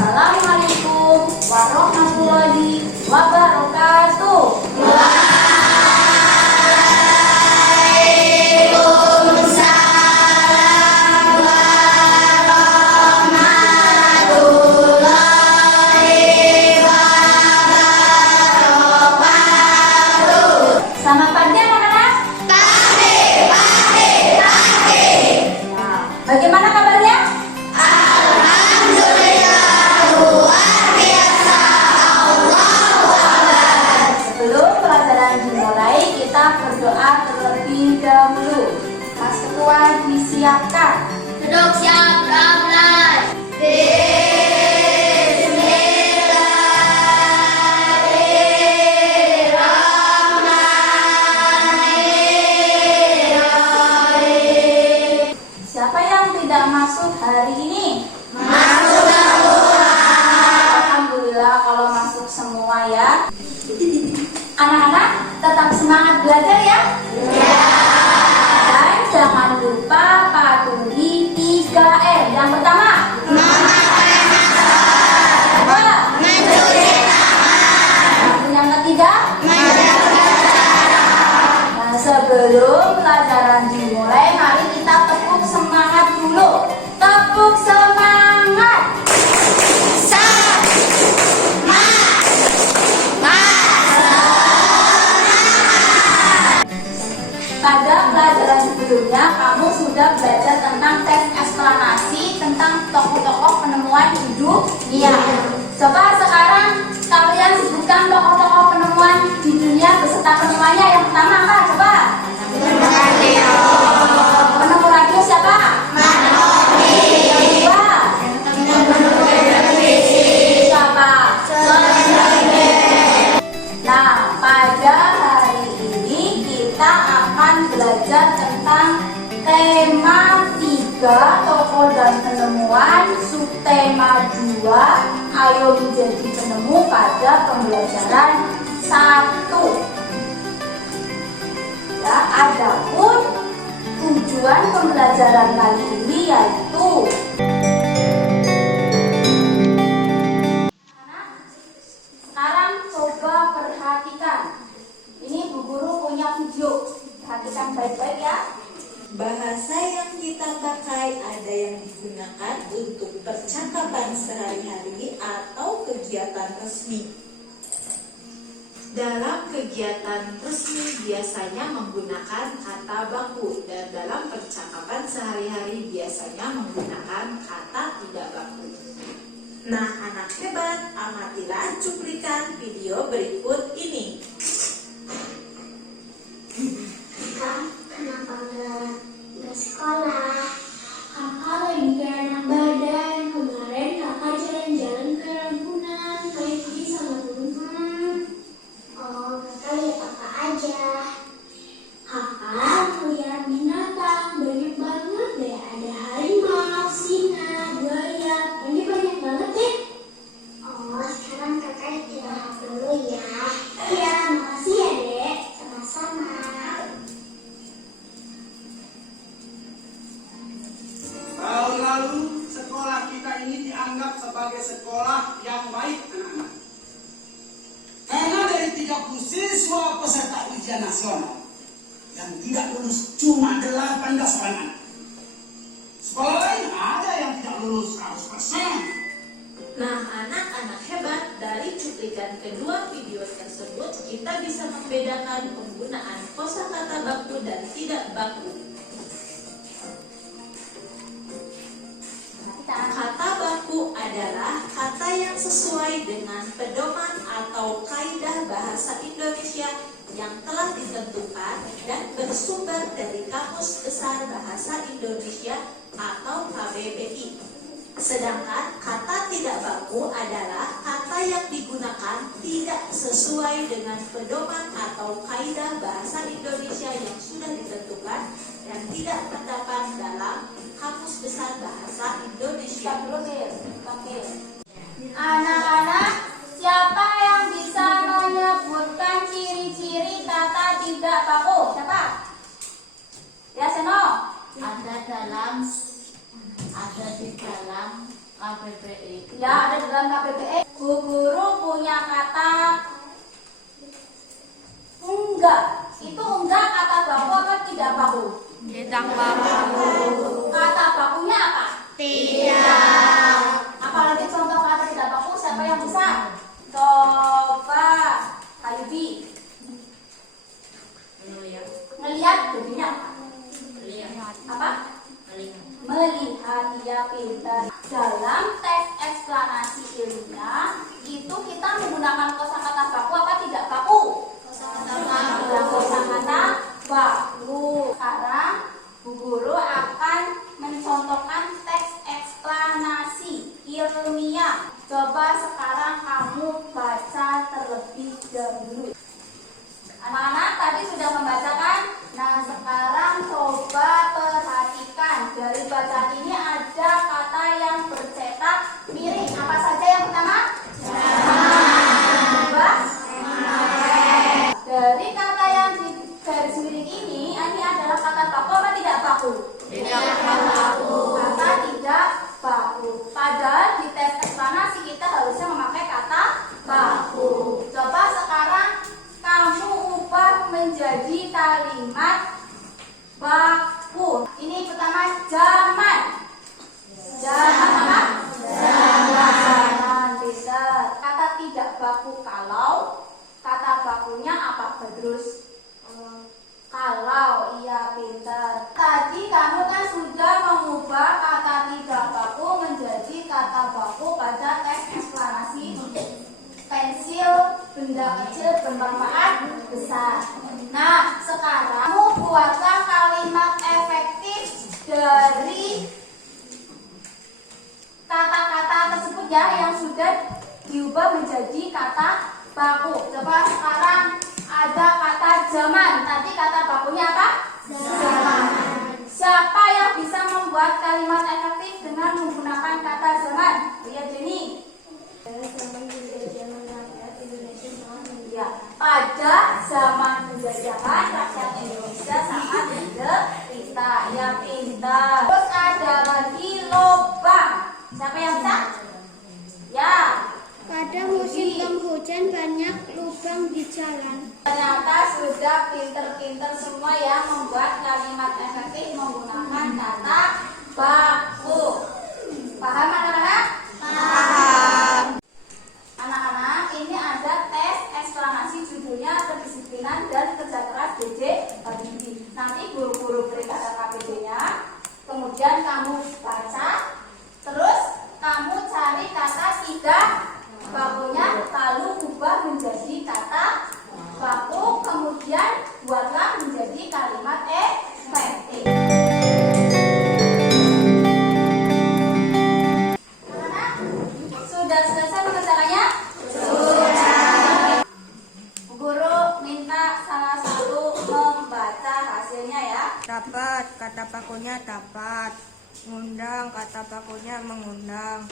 Assalamualaikum warahmatullahi wabarakatuh. Selamat pagi anak-anak. Nah, bagaimana kabarnya? Sebelum pelajaran dimulai, kita berdoa terlebih dahulu. Mas Ketua disiapkan. Duduk siap, ramai. Siapa yang tidak masuk hari ini? Masuk semua. Alhamdulillah kalau masuk semua ya. Anak-anak tetap semangat belajar ya. Dan jangan lupa patuhi 3M. Yang pertama, kedua, yang ketiga, nah, sebelum pelajaran dimulai, mari kita tepuk semangat dulu. Tepuk semangat. Pada pelajaran sebelumnya, kamu sudah belajar tentang tes eksplanasi tentang tokoh-tokoh penemuan dunia. Coba sekarang kalian sebutkan tokoh-tokoh penemuan di dunia beserta penemuannya. Yang pertama apa? Coba. Penemu radio siapa? Yang kedua. Siapa? Nah, pada hari ini kita akan belajar tentang tema 3 tokoh dan penemuan, subtema 2 ayo menjadi penemu pada pembelajaran 1. Ya, adapun tujuan pembelajaran kali ini yaitu sekarang coba perhatikan. Ini Bu Guru punya video. Perhatikan baik-baik ya. Bahasa yang kita pakai ada yang digunakan untuk percakapan sehari-hari atau kegiatan resmi. Dalam kegiatan resmi biasanya menggunakan kata baku dan dalam percakapan sehari-hari biasanya menggunakan kata tidak baku. Nah, anak hebat, amatilah cuplikan video berikut ini. Kenapa nggak sekolah? Kakak lagi gak enak badan. Kemarin kakak jalan-jalan ke Ragunan, kayak pergi sama temen. Oh, kakak lihat apa aja? Kakak melihat binatang banyak banget deh. Ada harimau, singa, buaya, banyak banget deh. Oh, sekarang kakak istirahat dulu ya. Iya, makasih ya dek. Sama-sama. Tahun lalu sekolah kita ini dianggap sebagai sekolah yang baik anak-anak. Karena dari 30 siswa peserta ujian nasional yang tidak lulus cuma 18 anak. Sekolah lain ada yang tidak lulus 100%. Nah, anak-anak hebat, dari cuplikan kedua video tersebut kita bisa membedakan penggunaan kosakata baku dan tidak baku. Kata baku adalah kata yang sesuai dengan pedoman atau kaidah bahasa Indonesia yang telah ditentukan dan bersumber dari Kamus Besar Bahasa Indonesia atau KBBI. Sedangkan kata tidak baku adalah kata yang digunakan tidak sesuai dengan pedoman atau kaidah bahasa Indonesia yang sudah ditentukan dan tidak terdapat dalam Kamus Besar Bahasa Indonesia. Anak-anak, siapa yang bisa menyebutkan ciri-ciri kata tidak baku? Siapa? Ya, Seno. Ada di dalam KBBI. Ya, ada di dalam KBBI. Bu Guru punya kata enggak. Itu enggak kata baku apa tidak baku? Tidak baku. Kata bakunya apa? Tidak. Apalagi contoh kata tidak baku, siapa yang bisa? Coba Ayubi. Ngelihat jadinya apa? Apa? Melihat, dia pintar. Dalam tes eksplanasi ilmiah itu kita menggunakan kosakata baku apa tidak baku? Kosakata baku. Sekarang Bu Guru akan mencontohkan teks eksplanasi ilmiah. Coba sekarang kamu baca terlebih dahulu. Anak-anak tadi sudah membacakan. Nah, sekarang coba perhatikan. Dari bacaan ini ada kata yang bercetak miring. Apa saja yang pertama? Coba. Dari kata yang di garis miring ini adalah kata baku apa tidak baku? Tidak baku. Kata tidak baku. Padahal di tes eksplanasi kita harusnya memakai kata baku. Coba sekarang kamu ubah menjadi kalimat baku. Ini pertama zaman. Zaman apa? Zaman. Bisa. Kata tidak baku kalau. Kata bakunya apa, Badrus? Kalau. Iya, pintar. Tadi kamu kan sudah mengubah kata tidak baku menjadi kata baku pada tes eksplanasi pensil benda kecil bermanfaat besar. Nah, sekarang kamu buatlah kalimat efektif dari kata-kata tersebut ya yang sudah diubah menjadi kata baku. Coba sekarang ada kata zaman. Tadi kata bakunya apa? Zaman. Siapa yang bisa membuat kalimat efektif dengan menggunakan kata zaman? Lihat Jenny. Ya, pada zaman penjajahan rakyat Indonesia sangat menderita. Yang pintar. Terus ada lagi lobang. Siapa yang bisa? Ya. Pada musim penghujan banyak lubang di jalan. Ternyata sudah pinter-pinter semua ya membuat kalimat efektif menggunakan kata baku. Paham anak-anak? Paham. Anak-anak, ini ada tes eksplanasi judulnya kedisiplinan dan kerja keras BJ Habibie. Nanti guru-guru beri kata KBD-nya, kemudian kamu baca, terus kamu cari kata tidak bakunya, lalu ubah menjadi kata baku, kemudian buatlah menjadi kalimat efektif. Sudah selesai mengerjakannya? Sudah. Guru minta salah satu membaca hasilnya ya. Dapat, kata bakunya dapat. Mengundang, kata bakunya mengundang.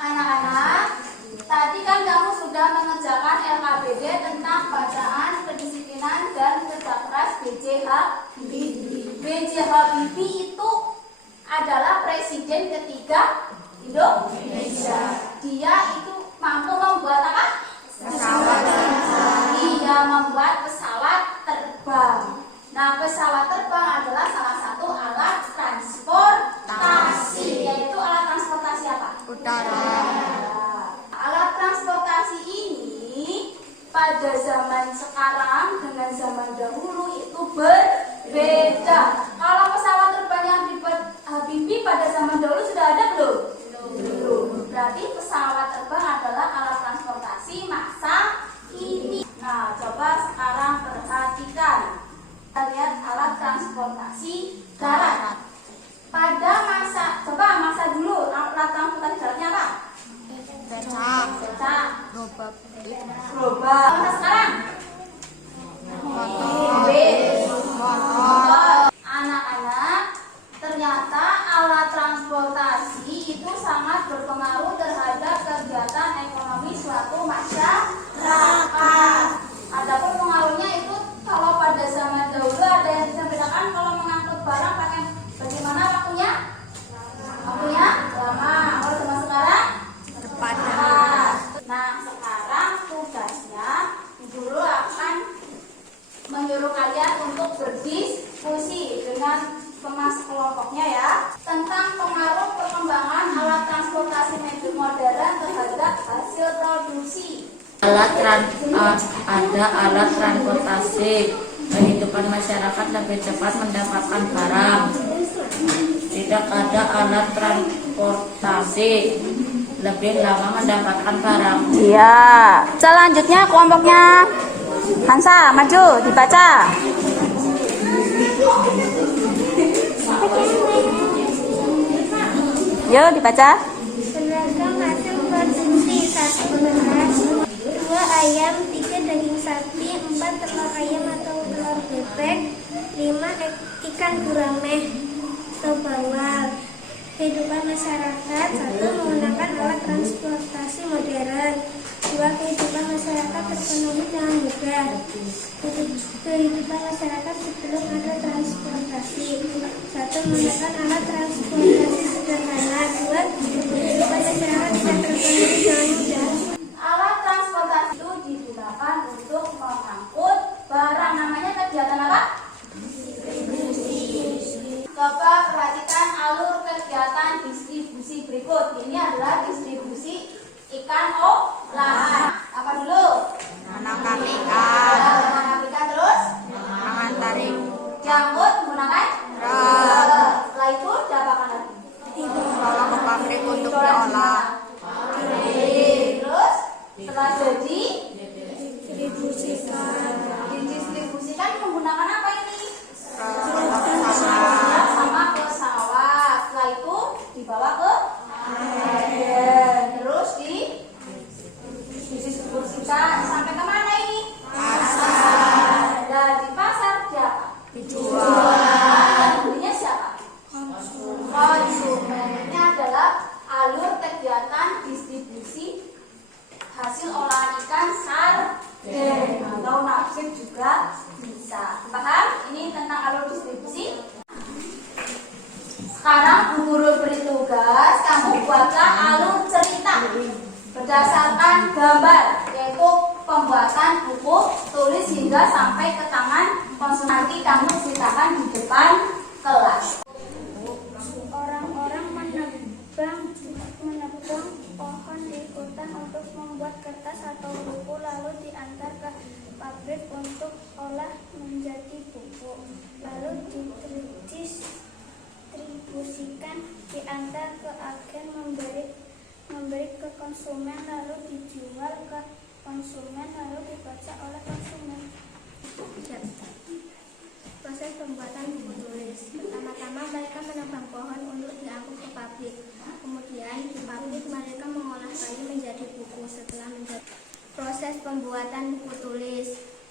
Anak-anak, tadi kan kamu sudah mengerjakan LKBD tentang bacaan, kedisiplinan, dan kerja keras B.J. Habibie. B.J. Habibie itu adalah presiden ketiga Indonesia. Dia itu mampu membuat apa? Pesawat terbang. Dia membuat pesawat terbang. Nah, pesawat terbang adalah salah satu alat transportasi. Yaitu alat transportasi apa? Udara. Alat transportasi ini pada zaman sekarang dengan zaman dahulu itu berbeda. Kalau pesawat terbang yang dibuat Habibie pada zaman dahulu sudah ada belum? Belum. Berarti pesawat terbang adalah alat transportasi masa ini. Nah, coba sekarang perhatikan. Kita lihat alat transportasi darat. Pada masa, coba masa dulu alat transportasi daratnya apa? Becak, Gerobak. gerobak. Masa sekarang? Motor. Anak-anak, ternyata alat transportasi itu sangat berpengaruh terhadap kegiatan ekonomi suatu masyarakat. Adapun pengaruhnya itu kalau pada zaman dahulu ada yang bisa bedakan kalau mengangkut barang pakai bagaimana waktunya? Waktunya Ada alat transportasi. Kehidupan masyarakat lebih cepat mendapatkan barang. Tidak ada alat transportasi, lebih lama mendapatkan barang. Iya. Selanjutnya kelompoknya Hansa, maju dibaca. Yo dibaca. Beragam hasil konsumsi: 1 beras, 2 ayam, 3 daging sapi, 4 telur ayam atau telur bebek, 5 ikan gurame atau bawal. Kehidupan masyarakat: 1 menggunakan alat transportasi modern, 2 kehidupan masyarakat terpenuhi dengan mudah. Kehidupan masyarakat sebelum ada transportasi: 1 menggunakan alat transportasi sederhana, 2 kehidupan masyarakat tidak terpenuhi dengan mudah. Alat transportasi itu digunakan untuk mengangkut barang. Namanya kegiatan apa? Coba perhatikan alur kegiatan distribusi berikut. Ini adalah distribusi ikan olahan. Apa dulu? Menangkap ikan, Menangkap ikan, terus mengantar diangkut menggunakan truk, setelah itu diapakan lagi? dibawa ke pabrik untuk diolah. Terus setelah jadi Didistribusikan didistribusikan menggunakan apa ini? Pesawat, Sama pesawat. Setelah itu dibawa ke terus didistribusikan sampai kemana ini? Pasar. Dan di pasar siapa? dijual. Belinya siapa? Konsumen. Ini adalah alur kegiatan distribusi hasil olahan ikan sarden atau nafsir juga bisa. Paham? Ini tentang alur distribusi. Sekarang Bu Guru beri tugas, kamu buatlah alur cerita berdasarkan gambar, yaitu pembuatan buku tulis hingga sampai ke tangan konsumen. Nanti kamu ceritakan di depan kelas. orang-orang menebang pohon di hutan untuk membuat kertas atau buku, lalu diantar ke pabrik untuk olah menjadi buku, lalu didistribusikan, diantar ke agen, memberi ke konsumen, lalu dijual ke konsumen, lalu dibaca oleh konsumen. Proses pembuatan buku tulis: pertama-tama mereka menebang pohon untuk diangkut ke pabrik. Kemudian di pabrik mereka mengolah kayu menjadi buku. Setelah menjadi proses pembuatan buku tulis: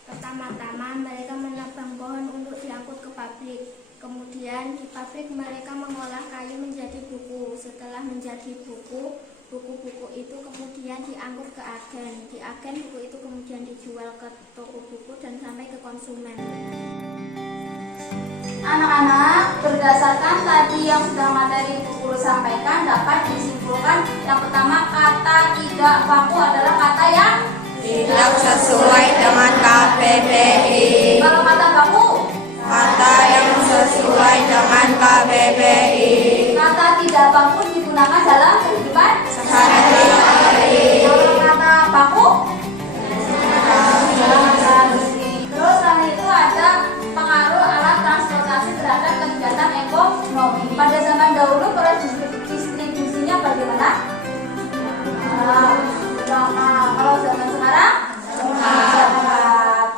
pertama-tama mereka menebang pohon untuk diangkut ke pabrik. Kemudian di pabrik mereka mengolah kayu menjadi buku. Setelah menjadi buku, buku-buku itu kemudian diangkut ke agen. Di agen buku itu kemudian dijual ke toko buku dan sampai ke konsumen. Anak-anak, berdasarkan tadi yang sudah materi Bu Guru sampaikan, dapat disimpulkan yang pertama, kata tidak baku adalah kata yang Tidak sesuai dengan KBBI. kalau kata baku, Kata yang sesuai dengan KBBI. kata tidak baku digunakan dalam kehidupan Sehari-hari. Kalau kata baku dalam industri. Terus selain itu ada pengaruh alat transportasi terhadap kegiatan ekonomi. Pada zaman dahulu proses distribusinya bagaimana? Kalau zaman sekarang cepat.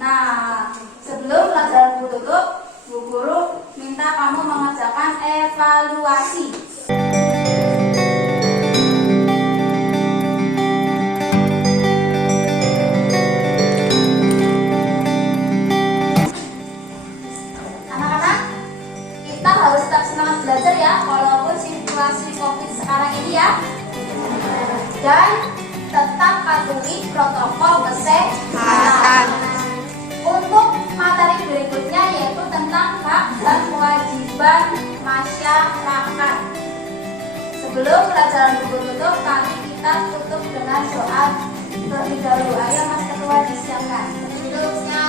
Nah, sebelum pelajaran Bu tutup, Bu Guru minta kamu mengerjakan evaluasi. Anak-anak, kita harus tetap semangat belajar ya, walaupun situasi COVID sekarang ini ya. Dan tetap patuhi protokol kesehatan. Untuk materi berikutnya yaitu tentang hak dan kewajiban masyarakat. Sebelum pelajaran buku tutup, kami kita tutup dengan doa terlebih dahulu. Ayo Mas Ketua disiapkan. Hidupnya